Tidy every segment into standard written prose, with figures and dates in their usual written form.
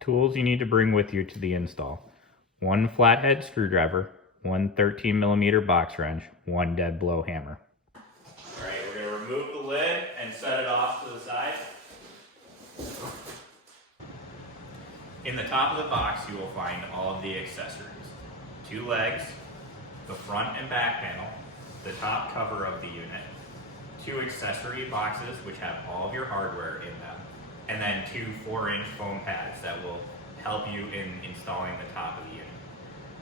Tools you need to bring with you to the install: one flathead screwdriver, one 13mm box wrench, one dead blow hammer. All right, we're going to remove the lid and set it off to the side. In the top of the box, you will find all of the accessories: two legs, the front and back panel, the top cover of the unit, two accessory boxes which have all of your hardware in them, and then two 4-inch foam pads that will help you in installing the top of the unit.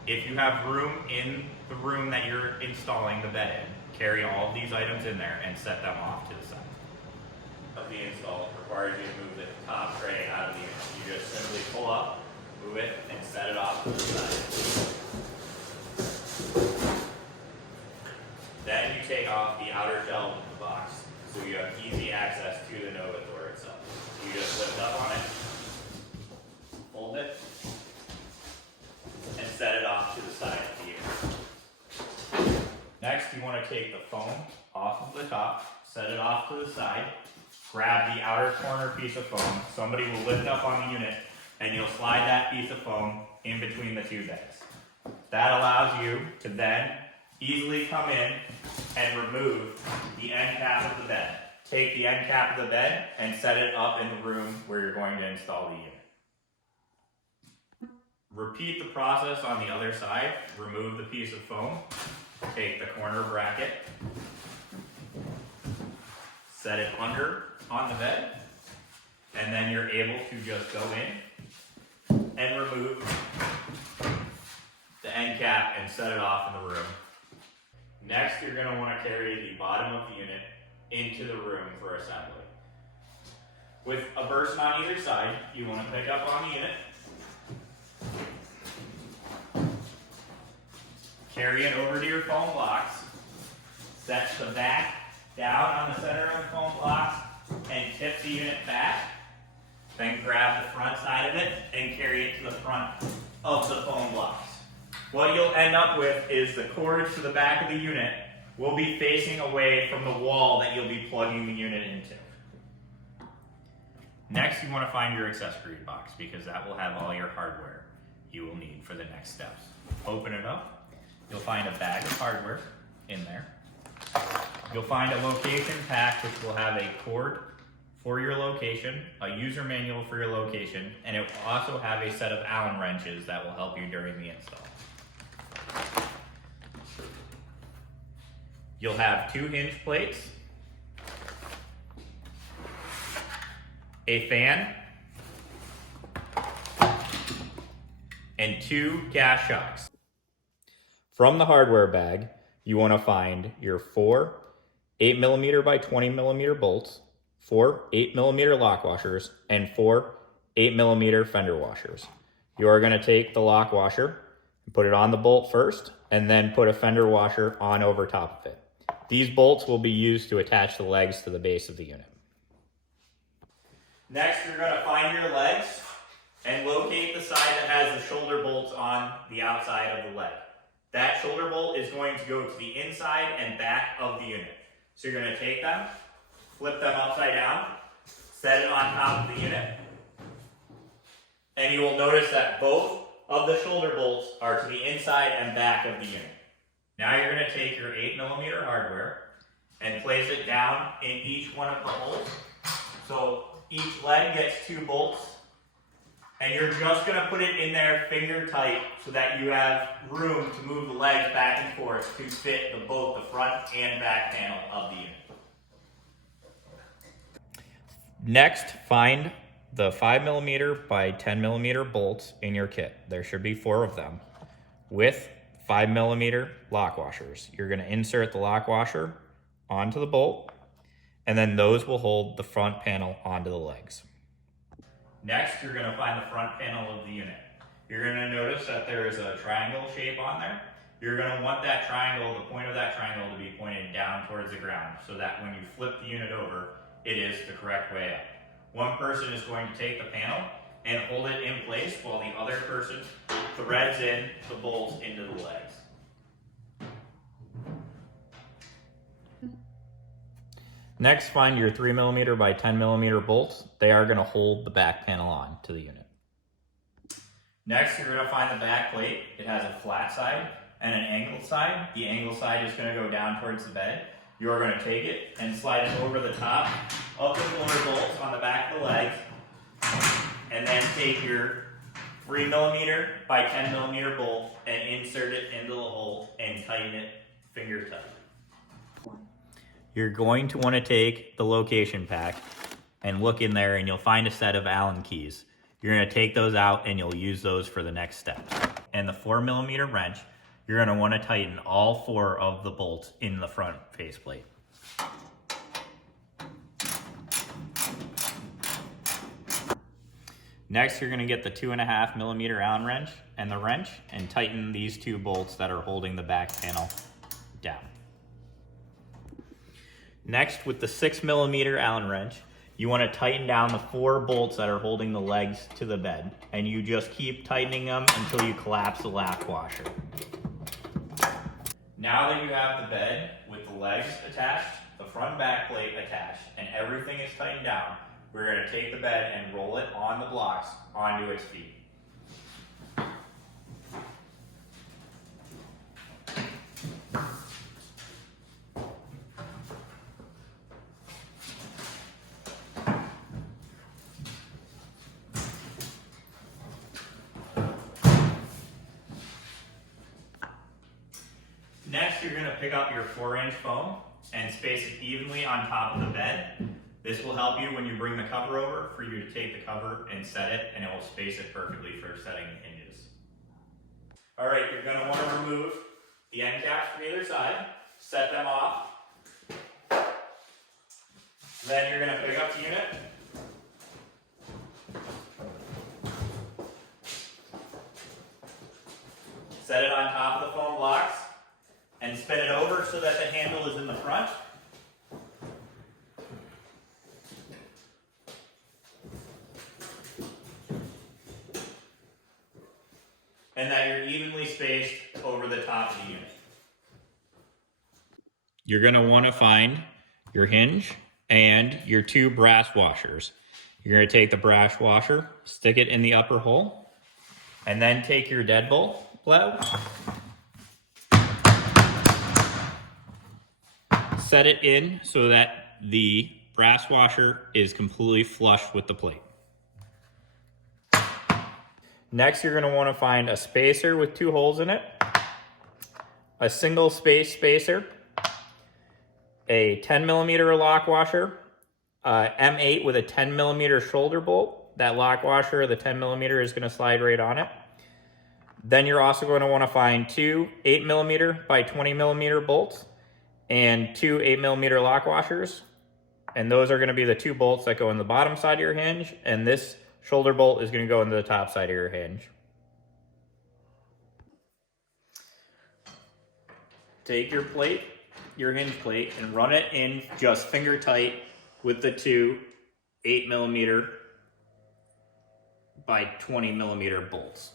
If you have room in the room that you're installing the bed in, carry all of these items in there and set them off to the side. Of the install requires you to move the top tray out of the unit. You just simply pull up, move it, and set it off to the side. Then you take off the outer shell of the box, so you have easy access to the Nova door itself. You just lift up on it, fold it, and set it off to the side of the unit. Next, you want to take the foam off of the top, set it off to the side, grab the outer corner piece of foam. Somebody will lift up on the unit, and you'll slide that piece of foam in between the two beds. That allows you to then easily come in and remove the end cap of the bed. Take the end cap of the bed and set it up in the room where you're going to install the unit. Repeat the process on the other side. Remove the piece of foam, take the corner bracket, set it under on the bed, and then you're able to just go in and remove the end cap and set it off in the room. Next, you're going to want to carry the bottom of the unit into the room for assembly. With a burst on either side, you want to pick up on the unit, carry it over to your foam blocks, set the back down on the center of the foam blocks, and tip the unit back. Then grab the front side of it and carry it to the front of the foam blocks. What you'll end up with is the cords to the back of the unit will be facing away from the wall that you'll be plugging the unit into. Next, you want to find your accessory box because that will have all your hardware you will need for the next steps. Open it up. You'll find a bag of hardware in there. You'll find a location pack which will have a cord for your location, a user manual for your location, and it will also have a set of Allen wrenches that will help you during the install. You'll have two hinge plates, a fan, and two gas shocks. From the hardware bag, you want to find your four 8mm by 20mm bolts, four 8mm lock washers, and four 8mm fender washers. You are going to take the lock washer and put it on the bolt first, and then put a fender washer on over top of it. These bolts will be used to attach the legs to the base of the unit. Next, you're going to find your legs and locate the side that has the shoulder bolts on the outside of the leg. That shoulder bolt is going to go to the inside and back of the unit. So you're going to take them, flip them upside down, set it on top of the unit, and you will notice that both of the shoulder bolts are to the inside and back of the unit. Now you're going to take your 8mm hardware and place it down in each one of the holes. So each leg gets two bolts, and you're just going to put it in there finger tight so that you have room to move the legs back and forth to fit both the front and back panel of the unit. Next, find the 5mm by 10mm bolts in your kit. There should be 4 of them with 5mm lock washers. You're going to insert the lock washer onto the bolt, and then those will hold the front panel onto the legs. Next, you're going to find the front panel of the unit. You're going to notice that there is a triangle shape on there. You're going to want that triangle, the point of that triangle, to be pointed down towards the ground so that when you flip the unit over, it is the correct way up. One person is going to take the panel and hold it in place while the other person threads in the bolts into the legs. Next, find your 3mm by 10mm bolts. They are going to hold the back panel on to the unit. Next, you're gonna find the back plate. It has a flat side and an angled side. The angled side is gonna go down towards the bed. You're gonna take it and slide it over the top of the shoulder bolts on the back of the legs, and then take your 3mm by 10mm bolt and insert it into the hole and tighten it finger tight. You're going to want to take the location pack and look in there, and you'll find a set of Allen keys. You're going to take those out and you'll use those for the next steps. And the 4mm wrench, you're going to want to tighten all 4 of the bolts in the front faceplate. Next, you're going to get the 2.5mm Allen wrench and the wrench and tighten these 2 bolts that are holding the back panel down. Next, with the 6mm Allen wrench, you want to tighten down the 4 bolts that are holding the legs to the bed, and you just keep tightening them until you collapse the lock washer. Now that you have the bed with the legs attached, the front and back plate attached, and everything is tightened down, we're going to take the bed and roll it on the blocks onto its feet. Next, you're going to pick up your 4-inch foam and space it evenly on top of the bed. This will help you when you bring the cover over for you to take the cover and set it, and it will space it perfectly for setting the hinges. All right, you're going to want to remove the end caps from either side, set them off. Then you're going to pick up the unit. Set it on top of the foam blocks and spin it over so that the handle is in the front. And that you're evenly spaced over the top of the unit. You're going to want to find your hinge and your 2 brass washers. You're going to take the brass washer, stick it in the upper hole, and then take your deadbolt blow, set it in so that the brass washer is completely flush with the plate. Next, you're going to want to find a spacer with 2 holes in it, a single space spacer, a 10mm lock washer, M8 with a 10mm shoulder bolt. That lock washer, the 10mm, is going to slide right on it. Then you're also going to want to find 2 8mm by 20mm bolts and 2 8mm lock washers. And those are going to be the 2 bolts that go in the bottom side of your hinge, and this shoulder bolt is going to go into the top side of your hinge. Take your plate, your hinge plate, and run it in just finger tight with the 2 8mm by 20mm bolts.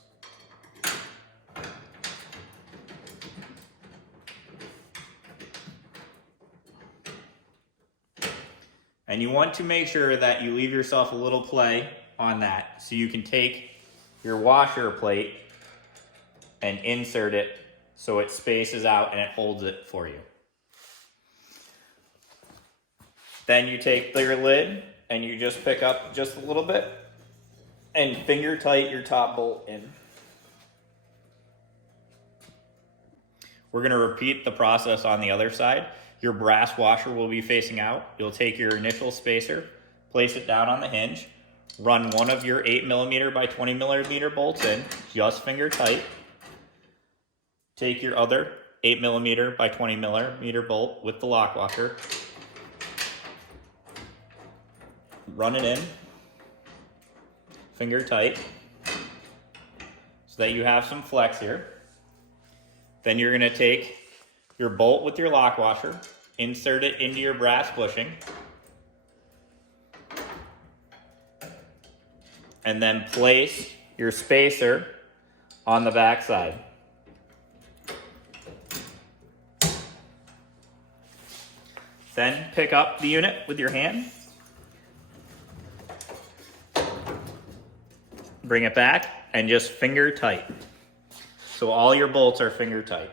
And you want to make sure that you leave yourself a little play on that, so you can take your washer plate and insert it so it spaces out and it holds it for you. Then you take your lid and you just pick up just a little bit and finger tight your top bolt in. We're going to repeat the process on the other side. Your brass washer will be facing out. You'll take your initial spacer, place it down on the hinge, run one of your 8mm by 20mm bolts in, just finger tight. Take your other 8mm by 20mm bolt with the lock washer, run it in, finger tight, so that you have some flex here. Then you're going to take your bolt with your lock washer, insert it into your brass bushing, and then place your spacer on the back side. Then pick up the unit with your hand, bring it back, and just finger tight. So all your bolts are finger tight.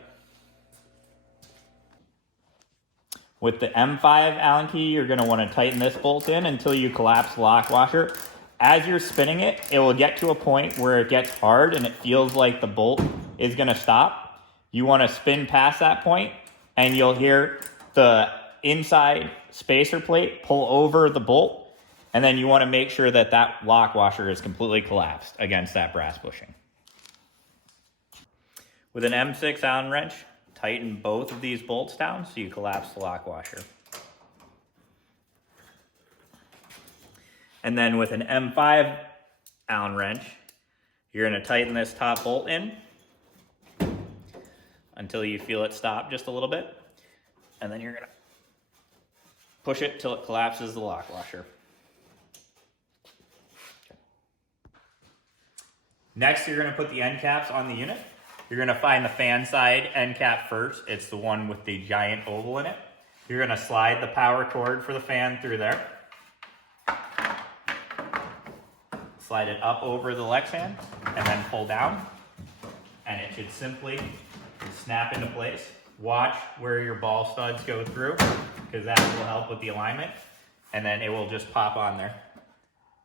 With the M5 Allen key, you're going to want to tighten this bolt in until you collapse the lock washer. As you're spinning it, it will get to a point where it gets hard and it feels like the bolt is going to stop. You want to spin past that point and you'll hear the inside spacer plate pull over the bolt, and then you want to make sure that that lock washer is completely collapsed against that brass bushing. With an M6 Allen wrench, tighten both of these bolts down so you collapse the lock washer. And then with an M5 Allen wrench, you're going to tighten this top bolt in until you feel it stop just a little bit. And then you're going to push it till it collapses the lock washer. Next, you're going to put the end caps on the unit. You're going to find the fan side end cap first. It's the one with the giant oval in it. You're going to slide the power cord for the fan through there. Slide it up over the Lexan and then pull down. And it should simply snap into place. Watch where your ball studs go through, because that will help with the alignment. And then it will just pop on there.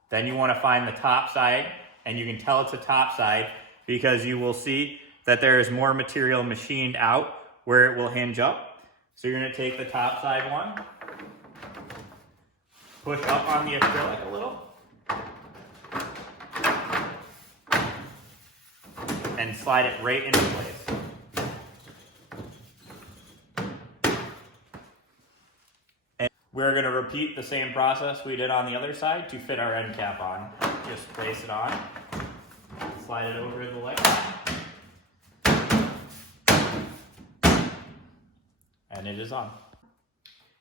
Then you want to find the top side, and you can tell it's a top side because you will see that there is more material machined out where it will hinge up. So you're going to take the top side one, push up on the acrylic a little, and slide it right into place. And we're going to repeat the same process we did on the other side to fit our end cap on. Just place it on, slide it over the leg, and it is on.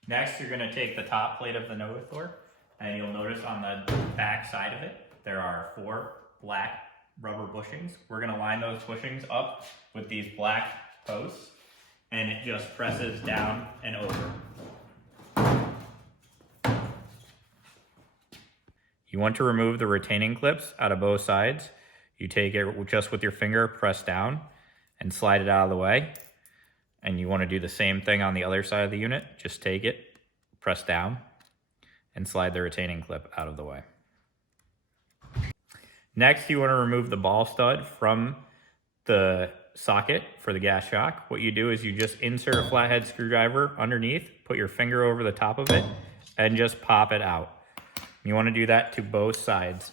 Next, you're going to take the top plate of the Novathor, and you'll notice on the back side of it, there are 4 black rubber bushings. We're going to line those bushings up with these black posts, and it just presses down and over. You want to remove the retaining clips out of both sides. You take it just with your finger, press down, and slide it out of the way. And you want to do the same thing on the other side of the unit. Just take it, press down, and slide the retaining clip out of the way. Next, you want to remove the ball stud from the socket for the gas shock. What you do is you just insert a flathead screwdriver underneath, put your finger over the top of it, and just pop it out. You want to do that to both sides.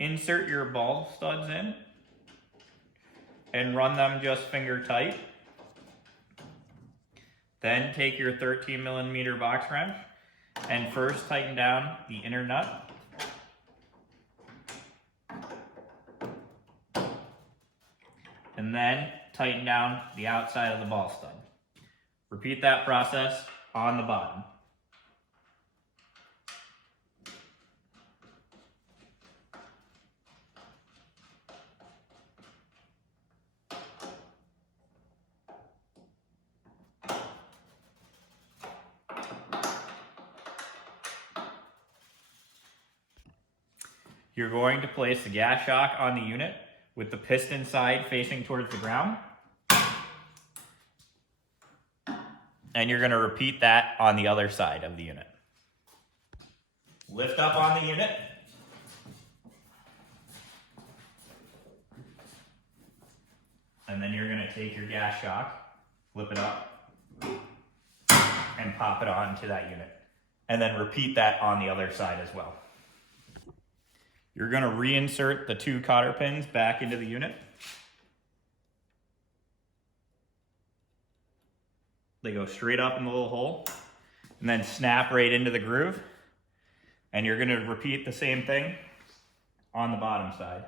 Insert your ball studs in and run them just finger tight. Then take your 13mm box wrench and first tighten down the inner nut. And then tighten down the outside of the ball stud. Repeat that process on the bottom. You're going to place the gas shock on the unit with the piston side facing towards the ground. And you're going to repeat that on the other side of the unit. Lift up on the unit. And then you're going to take your gas shock, flip it up, and pop it onto that unit. And then repeat that on the other side as well. You're going to reinsert the 2 cotter pins back into the unit. They go straight up in the little hole and then snap right into the groove. And you're going to repeat the same thing on the bottom side.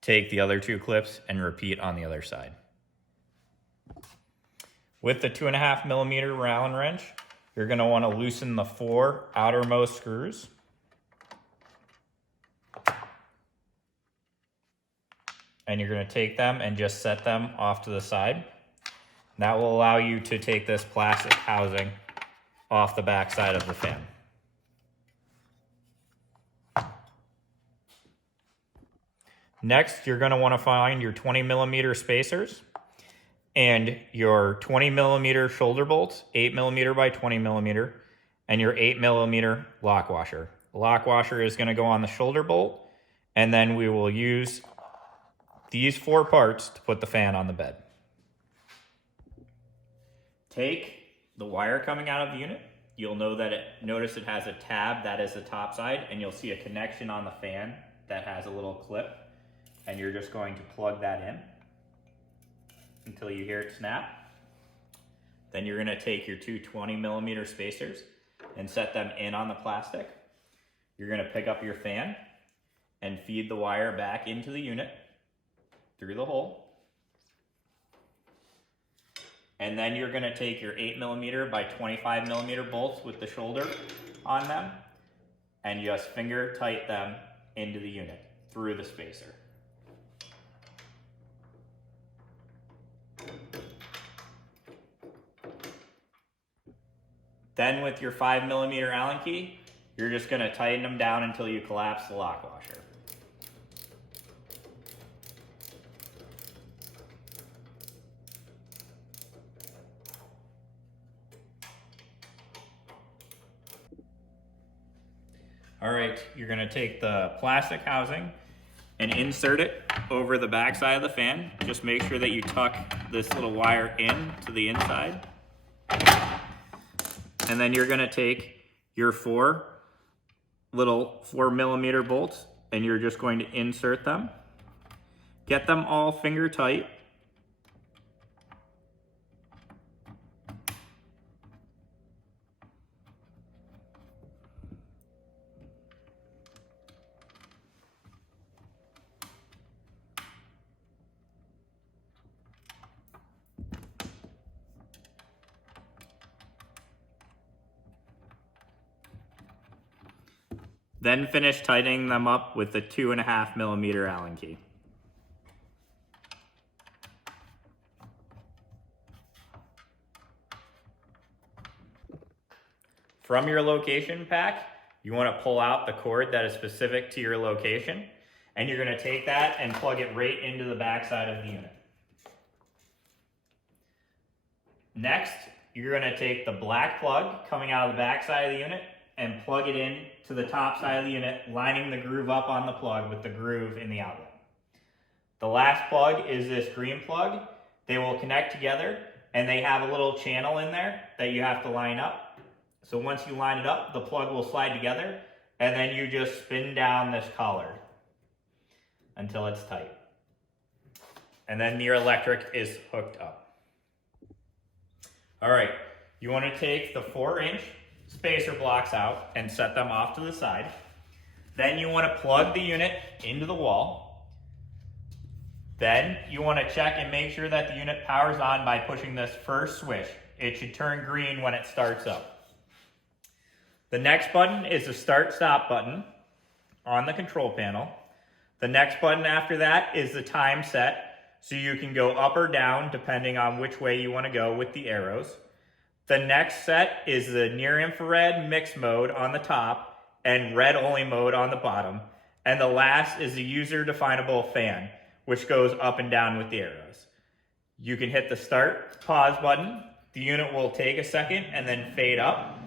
Take the other 2 clips and repeat on the other side. With the 2.5mm Allen wrench, you're going to want to loosen the 4 outermost screws. And you're going to take them and just set them off to the side. That will allow you to take this plastic housing off the back side of the fan. Next, you're going to want to find your 20 millimeter spacers and your 20 millimeter shoulder bolts, 8 millimeter by 20 millimeter, and your 8 millimeter lock washer. The lock washer is going to go on the shoulder bolt, and then we will use these 4 parts to put the fan on the bed. Take the wire coming out of the unit. You'll know that notice it has a tab, that is the top side, and you'll see a connection on the fan that has a little clip, and you're just going to plug that in until you hear it snap. Then you're going to take your 2 20 millimeter spacers and set them in on the plastic. You're going to pick up your fan and feed the wire back into the unit through the hole. And then you're going to take your 8 millimeter by 25 millimeter bolts with the shoulder on them and just finger tight them into the unit through the spacer. Then with your 5 millimeter Allen key, you're just going to tighten them down until you collapse the lock washer. All right, you're going to take the plastic housing and insert it over the back side of the fan. Just make sure that you tuck this little wire in to the inside. And then you're going to take your 4 little 4 millimeter bolts and you're just going to insert them. Get them all finger tight. Then finish tightening them up with the 2.5 millimeter Allen key. From your location pack, you want to pull out the cord that is specific to your location, and you're going to take that and plug it right into the back side of the unit. Next, you're going to take the black plug coming out of the back side of the unit and plug it in to the top side of the unit, lining the groove up on the plug with the groove in the outlet. The last plug is this green plug. They will connect together and they have a little channel in there that you have to line up. So once you line it up, the plug will slide together and then you just spin down this collar until it's tight. And then your electric is hooked up. All right, you want to take the 4-inch spacer blocks out and set them off to the side. Then you want to plug the unit into the wall. Then you want to check and make sure that the unit powers on by pushing this first switch. It should turn green when it starts up. The next button is the start-stop button on the control panel. The next button after that is the time set, so you can go up or down depending on which way you want to go with the arrows. The next set is the near infrared mix mode on the top and red only mode on the bottom. And the last is the user definable fan, which goes up and down with the arrows. You can hit the start pause button. The unit will take a second and then fade up.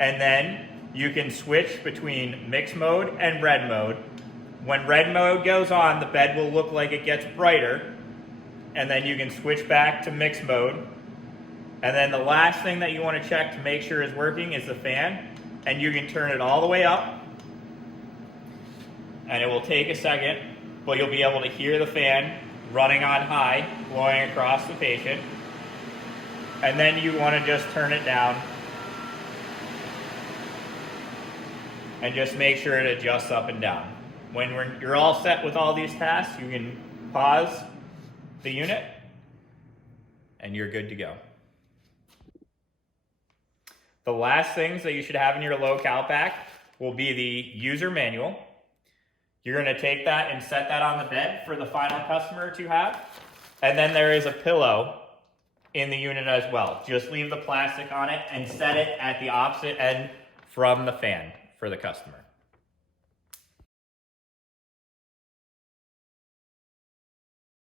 And then you can switch between mix mode and red mode. When red mode goes on, the bed will look like it gets brighter. And then you can switch back to mix mode. And then the last thing that you want to check to make sure is working is the fan. And you can turn it all the way up. And it will take a second, but you'll be able to hear the fan running on high, blowing across the patient. And then you want to just turn it down. And just make sure it adjusts up and down. When you're all set with all these tasks, you can pause the unit and you're good to go. The last things that you should have in your low-cal pack will be the user manual. You're going to take that and set that on the bed for the final customer to have. And then there is a pillow in the unit as well. Just leave the plastic on it and set it at the opposite end from the fan for the customer.